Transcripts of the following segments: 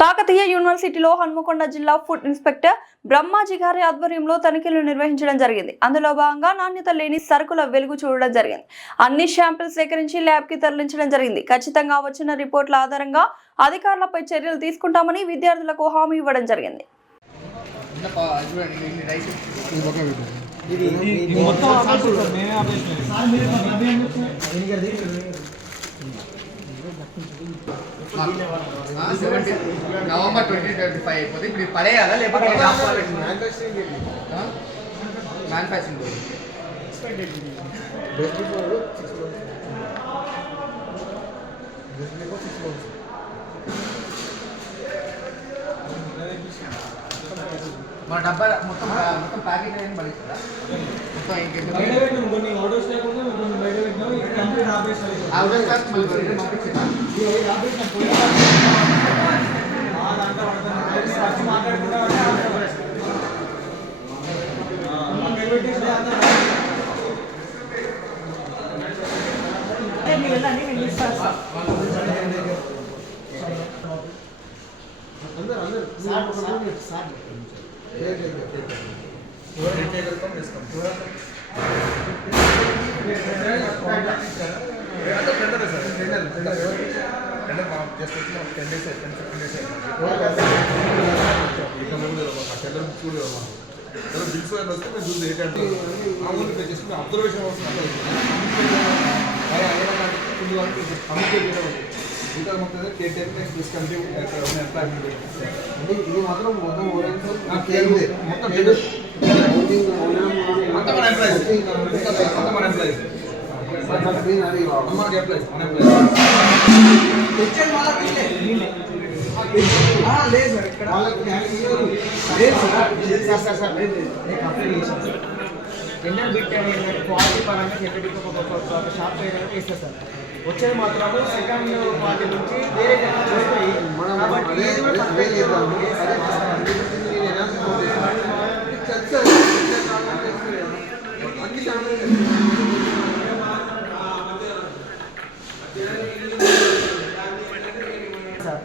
కాకతీయ యూనివర్సిటీలో హన్మకొండ జిల్లా food inspector Brahmaji గారి ఆధ్వర్యంలో తనిఖీలు నిర్వహించడం జరిగింది. అందులో భాగంగా నాణ్యత లేని సరుకుల వెలుగు చూడడం జరిగింది. అన్ని శాంపిల్స్ సేకరించి ల్యాబ్ కి తరలించడం జరిగింది. ఖచ్చితంగా వచ్చిన రిపోర్ట్ల ఆధారంగా అధికారులపై చర్యలు తీసుకుంటామని విద్యార్థులకు హామీ ఇవ్వడం జరిగింది. నవంబర్ 2025 అయిపోతే ఇప్పుడు పడేయాలా లేకపోతే మ్యానుఫ్యాక్చరింగ్ మన డబ్బా మొత్తం ప్యాకెట్ అయ్యి పడేస్తారా మొత్తం కొన్ని ఆర్డర్స్ లేకుండా కొన్ని బయట పెట్టినాం ఇది కంప్లీట్ ఆర్డర్స్ క్లాస్ మళ్ళీ పంపించినా అబ్జర్వేషన్ ఇది మాత్రం టెండర్ పెట్టాడు క్వాలిటీ పరంగా సెక్రటరీ ఒక షాప్ వేస్తారు సార్. వచ్చేది మాత్రం సెకండ్ క్వాలిటీ నుంచి వేరే సార్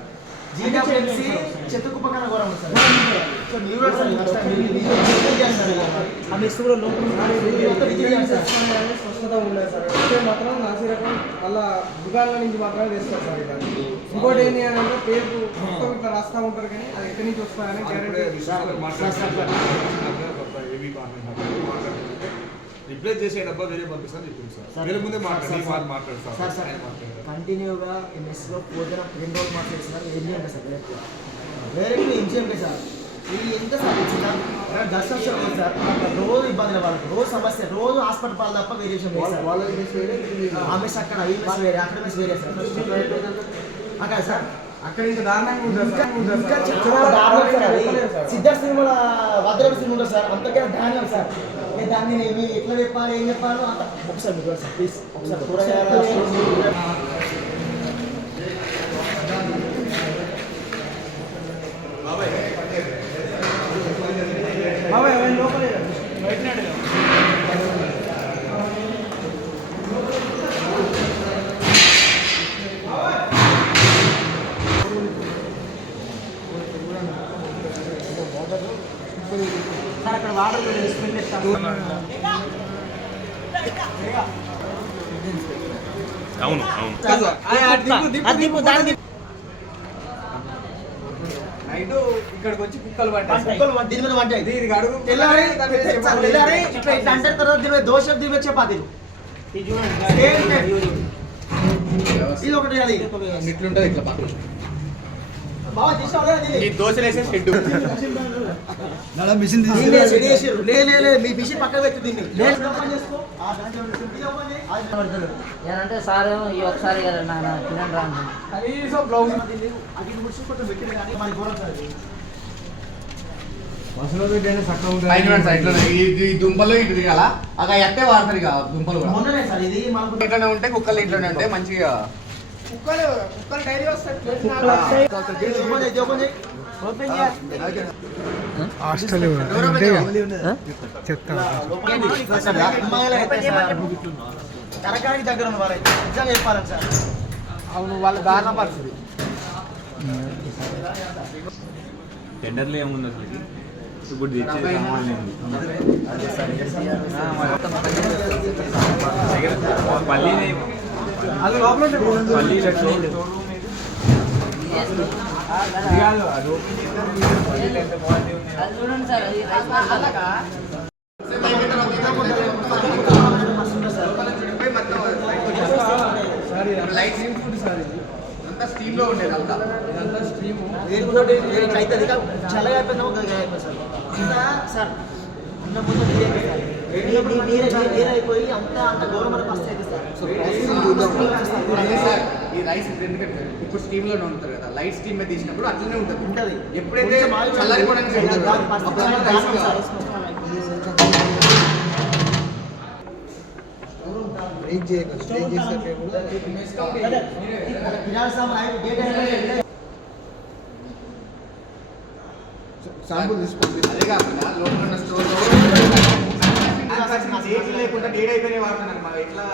జీడబ్ల్యూసి చెత్తకుప్పకన ఘోరం సార్. సో మీరు స్వచ్ఛత ఉండదు సార్. వచ్చే మాత్రం నాసి రకం అలా దుకాణాల నుంచి మాత్రమే వేస్తారు సార్. ఇలా ఇంకోటి ఏంటి అని అంటే పేరు మొత్తం ఇట్లా రాస్తూ ఉంటారు కానీ అది ఎక్కడి నుంచి వస్తాయని రిప్లేస్ చేసే డబ్బా వేరే పంపిస్తాను చెప్పింది సార్. వేరే ముందే మాట్లాడతారు సార్. కంటిన్యూగా ఎంఎస్లో భోజనం 2 రోజులు మాట్లాడుతున్నారు. ఏం చేయండి సార్ వేరే ఏం చేయండి సార్. ఇది ఎంత సార్ వచ్చినా దర్శనం సార్ రోజు ఇబ్బందులు వాళ్ళకి రోజు సమస్య రోజు హాస్పిటల్ పాలు తప్ప వేరే విషయం ఆమెస్ అక్కడ వేరే అక్కడ వేరే సార్ అక్కడ సార్ అక్కడ ఇంకా దారుణంగా సిద్ధార్థ సినిమా వద్రప సినిమా ఉంటుంది సార్. అంతకైనా దారుణం సార్. దాన్ని నేను ఎట్లా చెప్పాలి ఏం చెప్పాలో అంత ఒకసారి మీకు సార్ ప్లీజ్ ఒకసారి కూరగాయల అక్కడ వాటర్ అవును నైట్ ఇక్కడికి వచ్చి కుక్కలు దీని మీద పడ్డాయి. దీనికి అడుగు ఇట్లా అంటే తర్వాత దీని మీద దోశ దీని మీద చపాతీలు ఇది ఒకటి అది ఇట్లుంటది ఇట్లా దోశలు వేసే షెడ్ మిషన్ మీ మిషన్ పక్కన పెట్టి దీన్ని అంటే సార్ ఈ ఒకసారి తినండి రా ఈ దుంపలు ఇటు దిగాల అక్కడ ఎట్టే వాడతారు ఇక దుంపలు ఇట్లనే ఉంటే కుక్కలు ఇంట్లోనే ఉంటాయి మంచిగా. కుక్కలు డైలీ వస్తాయి. హాస్టల్ తరకానికి దగ్గర ఉన్న వాళ్ళు నిజంగా చెప్పాలని సార్. అవును వాళ్ళ దారుణ పరిస్థితి. టెండర్లు ఏముంది అసలుకి ఇప్పుడు తెచ్చే సామాన్లు ఏంది? పల్లీనే పల్లీ చెట్లు అది చూడండి సార్ అది రైస్ మసాలా. అంతా స్టీమ్ లో ఉండేది అంతా ఇంకోటి ఇట్లా అవుతుంది చల్లగా అయిపోయినా గగా అయిపోయింది సార్ అంతా సార్ ఉన్న ముందు నీరు అయిపోయి అంత గవర్నమెంట్ ఫస్ట్ అయితే అదే సార్ ఈ రైస్ ఎందుకంటే ఇప్పుడు స్టీమ్ లోనే ఉంటారు కదా లైట్ స్టీమ్ మీద తీసినప్పుడు అట్లనే ఉంటుంది ఉంటుంది ఎప్పుడైతే చల్లారిపోవడానికి అదే కాకుండా లోపల ఉన్న స్టోర్ లేకుండా డేట్ అయిపోయినాయి వాడుతున్నాను మరి ఎట్లా